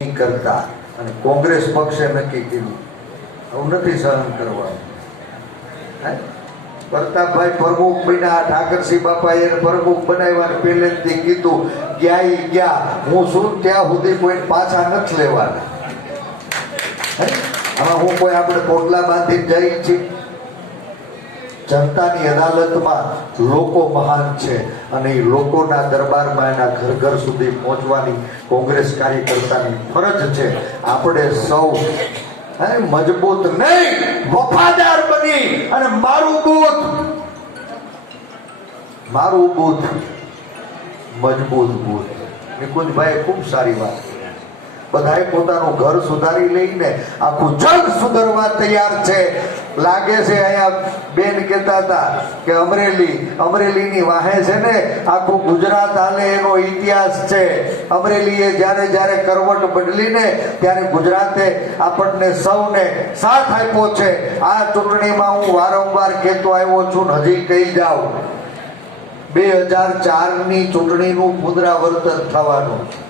કરતા અને કોંગ્રેસ પક્ષે નક્કી કીધું, આવું નથી સહન કરવાનું? પ્રતાપભાઈ પ્રમુખ બન્યા, ઠાકરસિંહ બાપાએ એને પ્રમુખ બનાવ્યા પહેલેથી કીધું ગયા ગયા, હું શું ત્યાં સુધી કોઈ પાછા નથી લેવાના? આમાં હું કોઈ આપણે કોટલા બાંધી જઈ છીએ જનતાની અદાલતમાં લોકો મહાન છે અને એ લોકોના દરબારમાં એના ઘર ઘર સુધી પહોંચવાની કોંગ્રેસ કાર્યકર્તાની ફરજ છે આપણે સૌ મજબૂત નહીં, વફાદાર બની અને મારું બૂથ મારું બૂથ મજબૂત બૂથ નિકુંજભાઈ ખૂબ સારી વાત. બધાએ પોતાનું ઘર સુધારી લઈને આખું જગ સુધરવા તૈયાર છે. લાગે છે અહીંયા બેન કહેતા હતા કે અમરેલી, અમરેલીની વાહે છે ને આખું ગુજરાત હાલે એનો ઇતિહાસ છે. અમરેલીએ જ્યારે જ્યારે કરવટ બદલીને ત્યારે ગુજરાતે આપણને સૌને સાથ આપ્યો છે. આ ચૂંટણીમાં હું વારંવાર કહેતો આવ્યો છું હજી કહી જાઉં. બે હજાર ચારની ચૂંટણીનું પુનરાવર્તન થવાનું છે.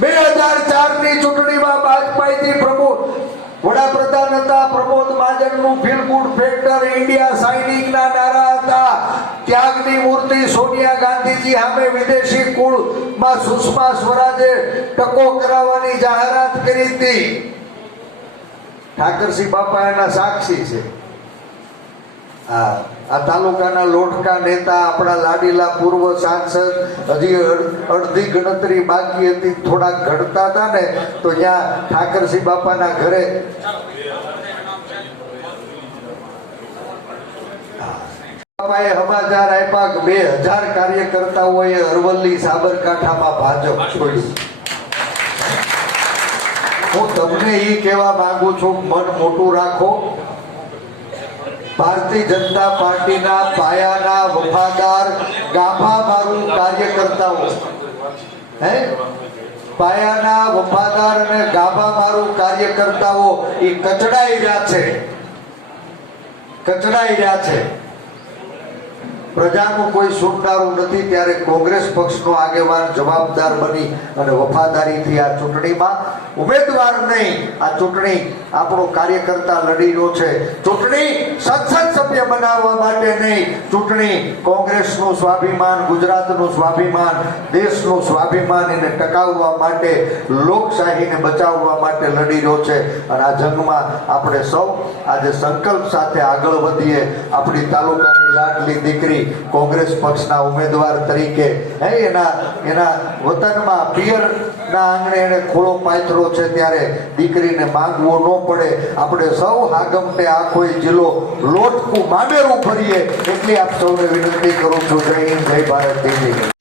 બે હજાર ચારની ચૂંટણીમાં વાજપેયીજી પ્રમુખ વડાપ્રધાન હતા Pramod મહાજનનું feel good factor India shining ના નારા હતા. ત્યાગની મૂર્તિ સોનિયા ગાંધીજી સામે વિદેશી કુળમાં સુષ્મા સ્વરાજે ટકો કરાવવાની જાહેરાત કરી હતી. ઠાકરસિંહ બાપા એના સાક્ષી છે. આ આ તાલુકાના લોટકા નેતા આપણા લાડીલા પૂર્વ સાંસદ, હજી અડધી ગણતરી બાકી હતી, થોડાક ઘડતા હતા ને, તો ત્યાં ઠાકરસિંહ બાપાના ઘરે બાપાએ સમાચાર આપ્યા બે હજાર કાર્યકર્તાઓએ અરવલ્લી સાબરકાંઠામાં ભાજપ છોડ્યું. હું તમને એ કહેવા માંગુ છું, મન મોટું રાખો. ભારતીય જનતા પાર્ટીના પાયાના વફાદાર ગાભા મારું કાર્યકર્તાઓ. હે? પાયાના વફાદાર અને ગાભા મારું કાર્યકર્તાઓ, એ કચડાઈ રહ્યા છે. કચડાઈ રહ્યા છે. પ્રજાનું કોઈ સુનનારું નથી ત્યારે કોંગ્રેસ પક્ષનો આગેવાન જવાબદાર બની અને વફાદારીથી આ ચૂંટણીમાં. ઉમેદવાર નહીં, આ ચૂંટણી આપણો કાર્યકર્તા લડી રહ્યો છે. ચૂંટણી સંસદ સભ્ય બનાવવા માટે નહીં, ચૂંટણી કોંગ્રેસનું સ્વાભિમાન, ગુજરાતનું સ્વાભિમાન, દેશનું સ્વાભિમાન એને ટકાવવા માટે, લોકશાહીને બચાવવા માટે લડી રહ્યો છે. અને આ જંગમાં આપણે સૌ આજે સંકલ્પ સાથે આગળ વધીએ. આપણી તાલુકાની લાડલી દીકરી કોંગ્રેસ પક્ષના ઉમેદવાર તરીકે. એના એના વતનમાં પિયરના આંગણે એને ખોળો પાથરો છે ત્યારે દીકરીને માંગવો ન પડે. આપણે સૌ હાગમટે આ કોઈ જિલ્લો લોટકું મામેરું ફરીએ એટલી આપ સૌને વિનંતી કરું છું. જય હિન્દ, જય ભારત દીકરી